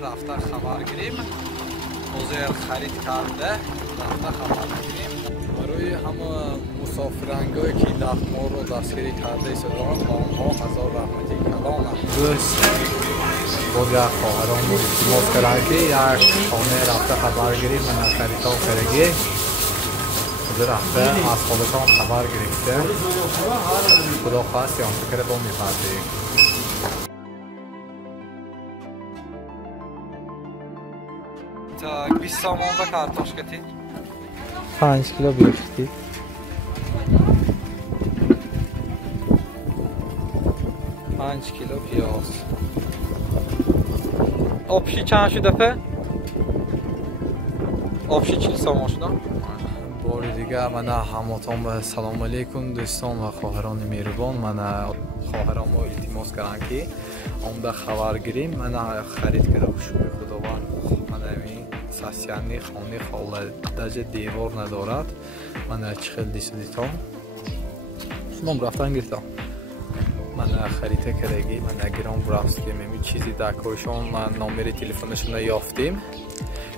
رفته خبر گیریم حاضر خرید کرده رفته خبر گیریم برای همه مسافرانگایی که ما رو دستگیری کرده ایستادن با اونها هزار رحمتی کلام دوست بود یک خواهران التماس کرده که یک خانه رفته خبر گیریم من خریدها کرده حاضر رفته از خودشان خبر گرفته خدا خواست یا فکر با میپردیم 20 somonda kartoshka tek 5 kilo berishdik. پنج کیلو پیاز آبشی چند شده په؟ آبشی 40 سامان شده؟ بار دیگه من هموطن به سلام علیکم دوستان و خواهران مهربان من خواهران ما التماس کردن که آمده خبر گیریم من خرید کرده شکر خداوند من همین ساسیانی خانه خاله دجه دیوار ندارد من چخل دیستم شما رفتن گرفتم من خرید کردگی من گرام برافت که میمی چیزی دکارشون من نامبر تلفنشون یافتیم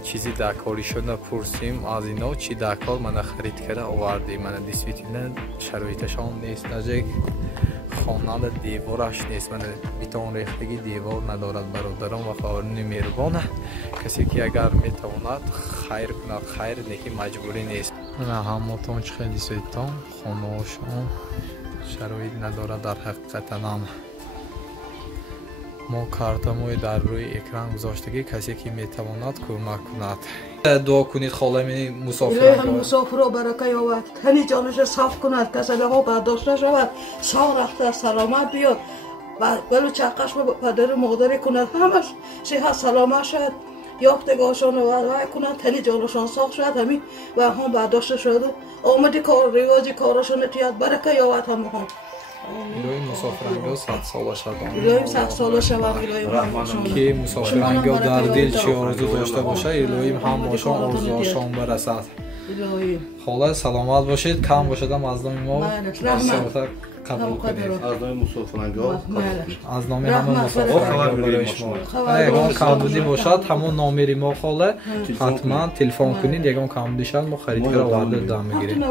چیزی دکاریشون پرسیم از اینا چی دکار من خرید کرده آوردیم من دیسویتینه شرایطشان نیست نجه خانه دیوارش نیست من بیتون ریختگی دیوار ندارد برادران و خواهران مهربان کسی که اگر میتواند خیر کند خیر نیکی مجبوری نیست من هموطن خیلی سویتان خانه‌شان شرایط ندارد در حقیقت نام ما کارتموی در روی اکران گذاشتگی کسی که میتواند کمک کند دعا کنید خاله مسافر را برکه یابد تنی جانش صاف کند کسله ها برداشت نشود سال رفته سلامت بیاد و بلو چقش پدر مادری کند همش صحت سلامت شد یافتگاهشان رو وضع کند تنی جانشان صاف شد همین و هم برداشته شده آمدی کار رواجی کارشان تیاد برکه یابد هم هم الهی مسافرانگاه 100 ساله شد الهی 100 ساله شد الهی که مسافرانگاه در دل چی آرزو داشته باشه الهی هم باشان آرزوهاشان برسد خاله سلامت باشید کم باشد از نام ما قبول کنید از نام مسافرانگاه از نام همه مسافرانگاه برای شما اگر کمبودی باشد همون نامری ما خاله حتما تلفن کنید یگان کمبودی شد ما خرید کرده آورده دم میگیریم